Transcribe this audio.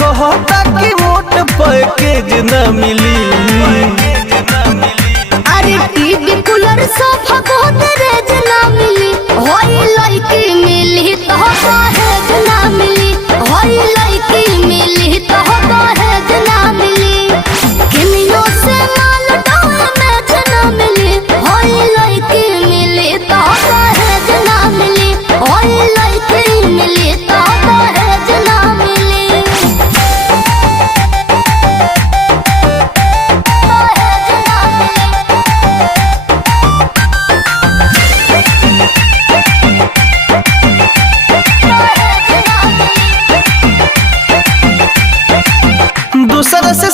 कहता कि मोट पैकेज न मिली। अरे टीवी कूलर सोफा गोदरेज ना मिली, होई लड़की मिली तो दहेज ना मिली, होई लड़की मिली तो दहेज ना मिली। किनियो से माल डाल में ना मिली, होई लड़की मिली तो दहेज ना मिली, होई लड़की मिली तो दहेज ना मिली। दहेज ना मिली। दूसरा से